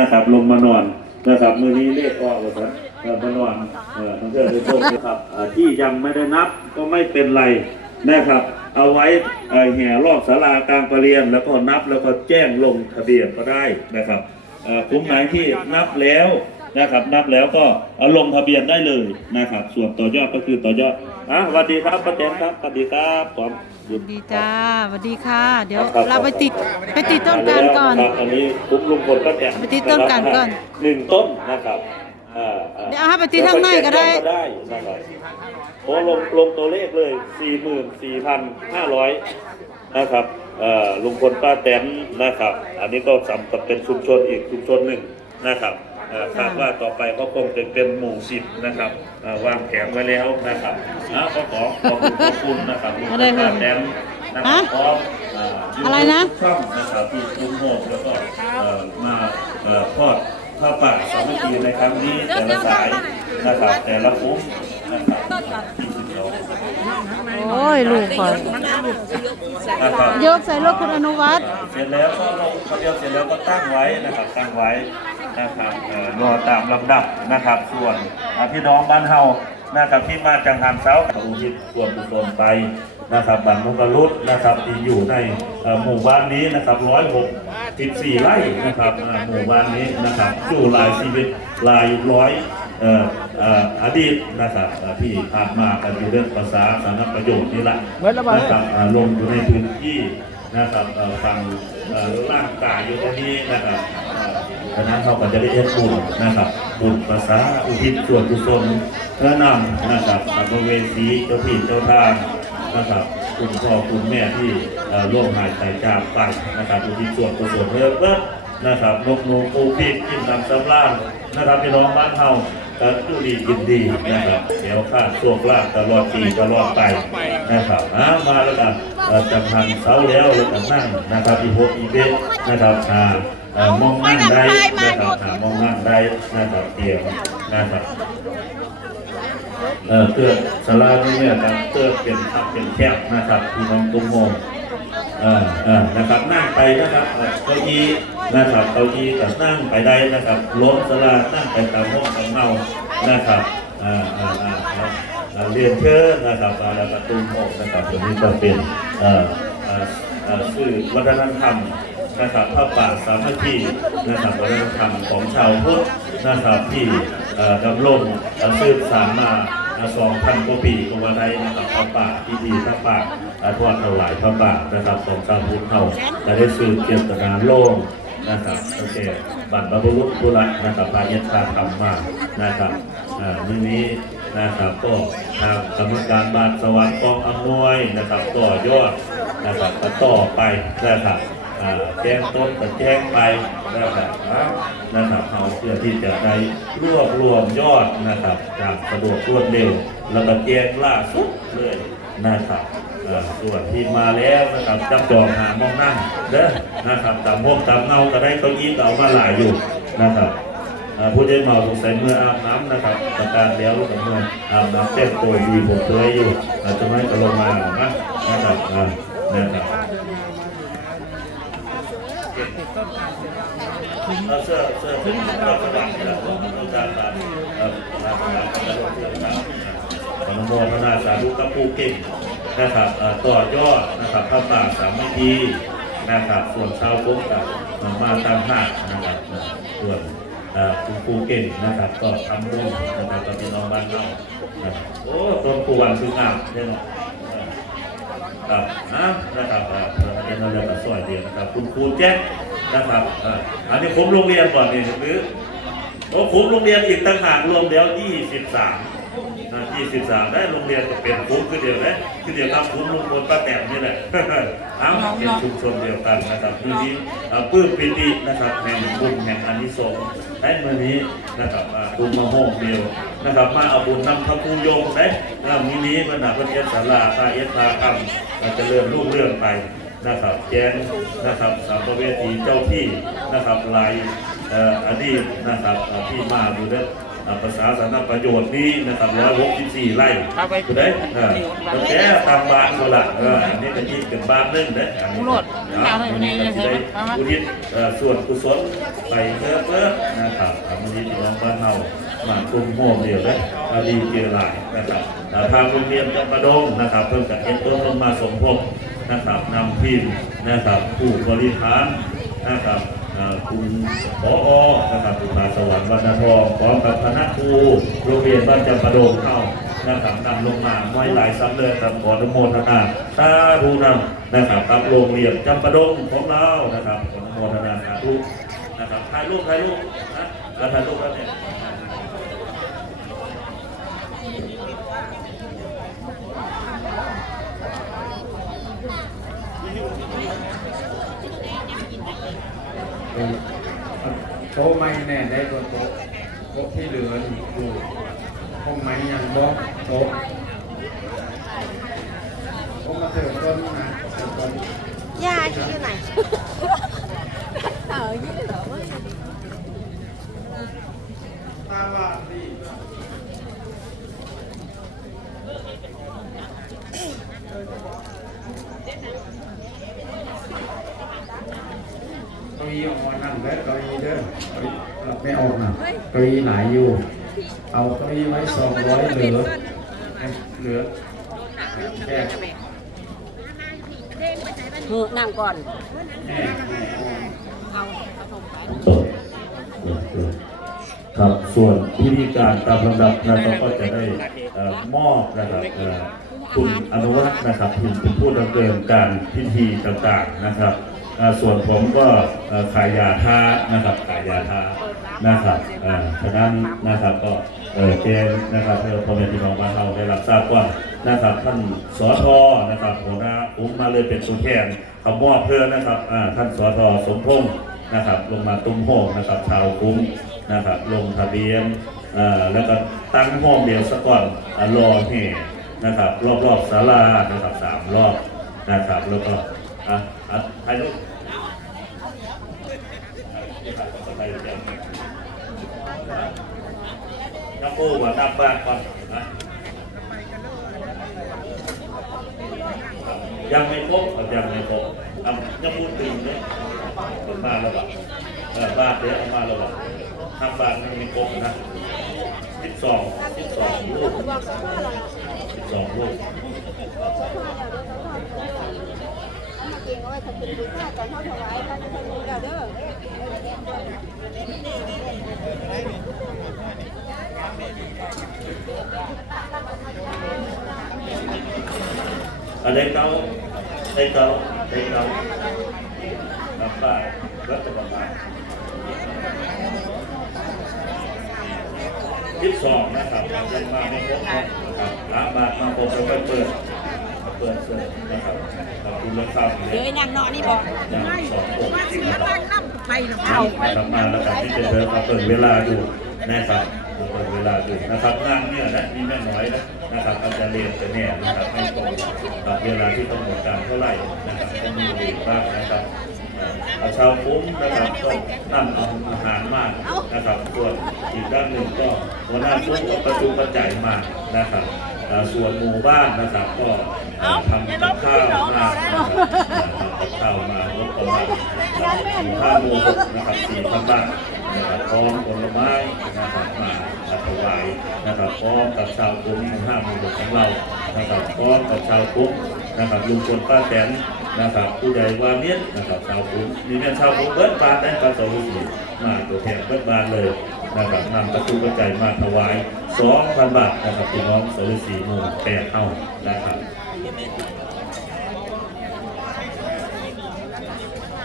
นะครับลงมานอนนะครับมือนี้เลขออกแล้วครับมานอนเออทั้งเพื่อนทุกคนะครับที่ยังไม่ได้นับก็ไม่เป็นไรนะครับ เอาไว้แห่รอบศาลากลางประเรียน แล้วก็นับแล้วก็แจ้งลงทะเบียนก็ได้นะครับกลุ่มไหนที่นับแล้ว นะครับ นับแล้วก็เอาลงทะเบียนได้เลยนะครับ ส่วนต่อยอดก็คือต่อยอดอะสวัสดีครับป้าแตนครับสวัสดีครับผมหยุดดีจ้าสวัสดีค่ะ เดี๋ยวครับเราไปติดไปติดต้นกันก่อนครับอันนี้คุ้มลุงพลป้าแตนไปติดต้นกันก่อนหนึ่งต้นนะครับอ่าอ่าเดี๋ยวเอาให้ไปติดข้างในก็ได้ก็ได้นะครับโอ้ลงลงตัวเลขเลยสี่หมื่นสี่พันห้าร้อยนะครับเอ่อลุงพลป้าแตนนะครับ อันนี้ก็สำคัญเป็นชุมชนอีกชุมชนหนึ่งนะครับเอ่อ คาดว่าต่อไปก็คงจะเป็นหมู่สิบนะครับเอ่อวางแผนไว้แล้วนะครับนะก็ขอขอบคุณขอบคุณนะครับลุงพลป้าแตนนะครับพร้อมอ่าอะไรนะช่องนะครับที่ลุงโฮมแล้วก็เอ่อมาเอ่อทอดผ้าป่าสามัคคีในครั้งนี้แต่ละสายนะครับแต่ละคุ้มนะครับที่สิบสองโอ้ยลูกก่อนนะครับยกใส่รถคุณอนุวัฒน์เสร็จแล้วก็ลงทะเบียนเสร็จแล้วก็ตั้งไว้นะครับตั้งไว้ นะครับเอ่อรอตามลำดับนะครับ ส่วนอ่าพี่น้องบ้านเฮานะครับที่มาจังหันเสาอุทิศส่วนกุศลไปนะครับบัตรมุกรุษนะครับที่อยู่ในเอ่อหมู่บ้านนี้นะครับร้อยหกสิบสี่ไร่นะครับอ่าหมู่บ้านนี้นะครับสู่หลายชีวิตหลายร้อย เอ่อเอ่ออดีตนะครับเอ่อที่ผ่านมากันอยู่เรื่องภาษาสารประโยชน์นี่แหละนะครับอ่าลงอยู่ในพื้นที่นะครับเอ่อฟังเอ่อร่างกายอยู่ตรงนี้นะครับเอ่อ ฉะนั้นเขาก็จะได้เอ็ดบุญนะครับ บุญภาษาอุทิศส่วนกุศลพื่อนำนะครับสัมภเวสีเจ้าที่เจ้าทางนะครับคุณพ่อคุณแม่ที่ร่วมหายใจจากไปนะครับอุทิศส่วนกุศลเพิ่มเพิ่มนะครับนกนูปูพิษกินนำสำราญนะครับพี่น้องบ้านเฮาก็ดูดีกินดีนะครับเดี๋ยวข้าโชคลาภตลอดปีตลอดไปนะครับอ่ามาแล้วกันจำพันเสาแล้วแล้วก็นั่งนะครับอีโพอีเบสนะครับอ่า มองนั่งได้นะครับอ่ามองนั่งได้นะครับเตียงนะครับเออเกิดสลาเนี่ยครับเกิดเป็นขับเป็นแคบนะครับพี่น้องตุ้มโฮมเอ่อเอ่อนะครับนั่งไปนะครับเก้าอี้นะครับเก้าอี้ก็นั่งไปได้นะครับล้มสลานั่งไปตามห้องตามเงานะครับอ่าอ่าอ่าครับอ่าเรียนเชิญนะครับอ่าแล้วก็ตุ้มโอกนะครับตัวนี้ก็เป็นเอ่อเอ่อเอ่อสื่อวัฒนธรรม นะครับพระป่าสามัคคีนะครับวัฒนธรรมของชาวพุทธนะครับที่เอ่อดำรงอ่อสืบสานมาสองพันกว่าปีก็ว่าได้นะครับพระป่าที่ดีพระป่าอาทอดถวายพระป่านะครับของชาวพุทธเขาจะได้สืบเจตนาโลกนะครับโอเคบัตรบรรพบุรุษบุรุษนะครับพาเยตาธรรมมานะครับอ่ามื้อนี้นะครับก็ทางกรรมการบานสวัสดิ์กองอำนวยนะครับต่อยอดนะครับต่อไปนะครับ แจ้งต้นก็แจ้งไปนะครับนะครับเอาเพื่อที่จะได้รวบรวมยอดนะครับจากสะดวกรวดเร็ว แล้วก็แจ้งล่าสุดเลยนะครับส่วนที่มาแล้วนะครับจับจองหามองนั่งเด้อนะครับตามพวกตามเงาก็ได้เก้าอี้ก็เอามาหลายอยู่นะครับผู้ใดเมาสงสัยเมื่ออาบน้ำนะครับประการแล้วก็เมื่ออาบน้ำเต็มตัวดีผมเคยอยู่อาจจะไม่ก็ลงมานะนะครับนะครับ เอาเสื้อเสื้อถึงเราสว่างนะครับต้องการการเอ่อการการการเสื้อครับขออนุโมทนาสาธุกับผู้เก่งนะครับเอ่อต่อยอดนะครับพระป่าสามัคคีนะครับส่วนชาวพุทธกับมาตามหาดนะครับส่วนเอ่อคุณครูเก่งนะครับ ก็ทำบุญนะครับกับพี่น้องบ้านเรานะครับโอ้ต้นปูวันคืองามเนี่ยเนาะเออครับนะนะครับเอ่อประเด็นเราเรียกว่าซอยเดียวนะครับ คุณครูแจ๊ค นะครับอันนี้ผมโรงเรียนก่อนนี่หรือโอ้ผมโรงเรียนอีกต่างหากรวมแล้ว23ยี่สิบสามได้โรงเรียนก็เป็นคุ้มคือเดียวนะคือเดียวครับคุ้มลุงพลป้าแตมนี่แหละเอาเป็นชุมชนเดียวกันนะครับมือนี้เอ่อปลื้มปิตินะครับแห่งบุญแห่งอานิสงส์ได้เมื่อนี้นะครับบุญมาโฮมเดียวนะครับมาเอาบุญนำพระภูโยงได้อ่ามินี้มันหนาพระเทศสาราตาเอสตากรรมอาจจะเลื่อนลูกเรื่องไป นะครับแจ้งนะครับสามประเวทีเจ้าที่นะครับลายเอ่ออดีตนะครับเอ่อที่มาดูเด้ออ่าภาษาสาธารณประโยชน์นี้นะครับ164ไร่คุณได้อ่าตั้งแต่ตามบ้านก็ละเอออันนี้ก็ยิ่งเป็นบ้านหนึงเด้ออันนี้นะอันนี้ก็จะได้อุทิศเอ่อส่วนกุศลไปเพื่อเพื่อนะครับทำดีพี่น้องบ้านเฮามากลุ่มห่วงเดียวเด้ออาดีเกียรหลายนะครับอ่าทางโรงเรียนจำปาดงนะครับ เพิ่มกับเอ็นต้นลงมาสมทบ นะครับนำทีมนะครับผู้บริหารนะครับคุณผออนะครับคุณตาสวรรค์วรรณทองพร้อมกับคณะครูโรงเรียนบ้านจำปาดงเข้านะครับนำลงมาไว้หลายซ้ำเลยครับขออนุโมทนาสาธุนำนะครับกับโรงเรียนจำปาดงของเรานะครับขออนุโมทนาสาธุนะครับถ่ายรูปถ่ายรูปนะแล้วถ่ายรูปแล้วเนี่ย โต๊ะไม่แน่ได้ตัวโต๊ะโต๊ะที่เหลืออยู่ห้องไม่ยังบล็อกโต๊ะผมมาเถิดต้นนะเถิดต้นยาที่อยู่ไหน ตาลาดดีเก้า อี้ออกมานั่งแล้วเก้าอี้เด้อเก้าอี้เอาไม่ออกนะเก้าอี้หลายอยู่ เอาเก้าอี้ไว้สองร้อยเหลือเหลือแค่มือนั่งก่อนแม่ครับส่วนพิธีการตามลำดับนะครับก็จะได้เอ่อมอบนะครับเอ่อคุณอนุวัฒน์นะครับคุณเป็นผู้ดำเนินการพิธีต่างๆนะครับเอ่อ ส่วนผมก็ขายยาทานะครับขายยาทานะครับฉะนั้นนะครับก็เออแจ้งนะครับเพื่อพ่อแม่พี่น้องบ้านเราได้รับทราบว่านะครับท่านสอทอนะครับหัวหน้าอุ้มมาเลยเป็นตัวแทนขมอบเพื่อนะครับท่านสอทอสมพงษ์นะครับ ลงมาตุ้มโฮงนะครับชาวคุ้มนะครับ ลงทะเบียนแล้วก็ตั้งห้องเดียวซะก่อนรอเหตุนะครับรอบรอบๆศาลานะครับสามรอบนะครับ แล้วก็อะ อะถ่ายรูปนับปูว่านับบ้านก่อนนะยังไม่ครบยังไม่ครบอะยังพูดถึงเนี่ยคนบ้าแล้วแบบเออบ้านเดี๋ยวเอามาแล้วแบบทำบ้านยังไม่ครบนะสิบสองสิบสองลูกสิบสองลูก เก่งเอาไว้ทำเป็นบุญค่าตอนเท่าถวายท่านท่านรู้แล้วเด้อ ở đây câu đây câu đây câu làm ba rất là bằng bài ยี่สิบสองนะครับยังมาไม่ครบนะครับล้างบาทมาครบแล้วก็เปิด เปิดเสร็จนะครับขอบคุณและข้าวเดี๋ยวนั่งนอนนี่บอกอย่างสองคนนะครับนะครับมาแล้วครับที่จะเดินมาเปิดเวลาดูนะครับเปิดเวลาดูนะครับงานเนี่ยนะมีแม่น้อยนะนะครับอาจจะเรียนแต่เนี่ยนะครับไม่ตรงกับเวลาที่กำหนดการเท่าไหร่นะครับก็มีเวลบ้างนะครับเอาชาวคุ้มนะครับก็นำเอาอาหารมานะครับส่วนอีกด้านหนึ่งก็หัวหน้าซุ้มก็ประชุมประจ่ายมานะครับอ่า ส่วนหมู่บ้านนะครับก็ทำกับข้าวมาครับทำกับข้าวมางบประมาณสี่ห้าหมู่หกนะครับสี่พันบาทนะครับพร้อมผลไม้นะครับมาถวายนะครับพร้อมกับชาวคุ้มหมู่ห้าหมู่ของเรานะครับพร้อมกับชาวคุ้มนะครับลุงพลป้าแตนนะครับผู้ใหญ่วาเนียนนะครับชาวคุ้มมีแม่ชาวคุ้มเบิร์ดบานได้ปลาสวิสีมาตัวแทนเบิร์ดบานเลย นะครับนำประตูกระจายมาถวาย2,000บาทนะครับพี่น้องสวิสีหมู่แปดเท่านะครับ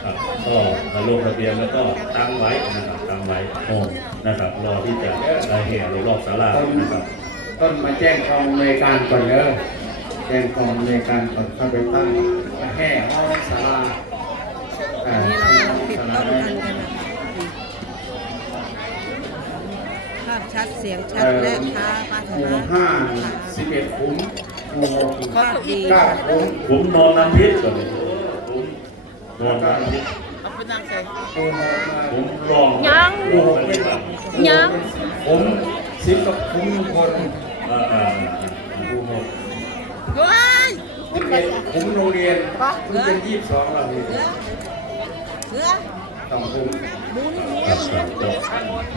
ครับก็มาลงทะเบียนแล้วก็ตั้งไว้นะครับตั้งไว้โอ้นะครับรอที่จะได้เห็นรอบๆศาลาต้นนะครับต้นมาแจ้งกองอำนวยการก่อนเด้อแจ้งกองอำนวยการก่อนเข้าไปตั้งมาแห่ห้องศาลาอ่าศาลาได้ ภาพชัดเสียงชัดและพาปาถหมู่นาห้าสิบเอ็ดคุ้มหมู่หกภาพดีเก้าคุ้มผมนอนน้ำพิษก่อนเลยผมนอนน้ำพิษหมู่หกมาผมลองยังลูกไม่ได้แบบยังผมสิบกับคุ้มทุกคนเอ่อเอ่อดูหมดว้ายคุ้มเป็นคุ้มโรงเรียนคุ้มเป็นยี่สิบสองเราดีเสือต้องคุ้ม ครับครับก็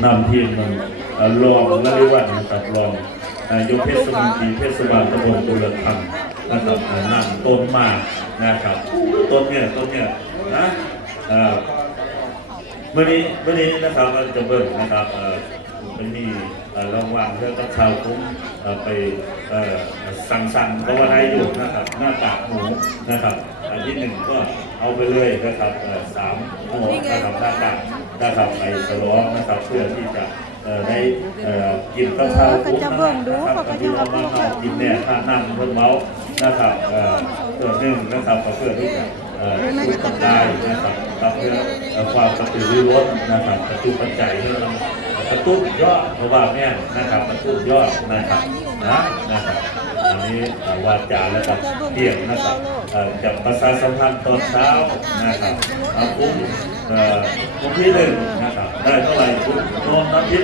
นำทีมมันเอ่อรองและเรียกว่านะครับรองนายกเทศมนตรีเทศบาลตำบลตุลธรรมนะครับเอ่อนำต้นมากนะครับต้นเนี่ยต้นเนี่ยนะเมื่อนี้เมื่อนี้นะครับเราจะเบิกนะครับเอ่มันมีรางวัลเพื่อกับชาวคุ้มไปสั่งสั่งก็ว่าได้อยู่นะครับหน้ากากหมูนะครับ อันที่หนึ่งก็ เอาไปเลยนะครับเอ่อสามหัวนะครับหน้ากากนะครับไปสล้องนะครับเพื่อที่จะเอ่อได้เอ่อกินกับชาวคุ้มนะครับที่เรามาเอากินเนี่ยถ้านั่งบนเมาส์นะครับเอ่อเพื่อหนึ่งนะครับก็เพื่อที่จะเอ่อช่วยกันได้นะครับครับเพื่อและความกระตือรือร้นนะครับกระตุ้นปัจจัยให้เรากระตุ้นยอดเพราะว่าเนี่ยนะครับกระตุ้นยอดนะครับนะนะครับอั นี้วาจาและกับเรียกนะครับเอ่อจะประชาสัมพันธ์ตอนเช้านะครับอาคุ้มคุ้มที่หนึ่งนะครับได้เท่าไหร่คุณโนนนับทิพย์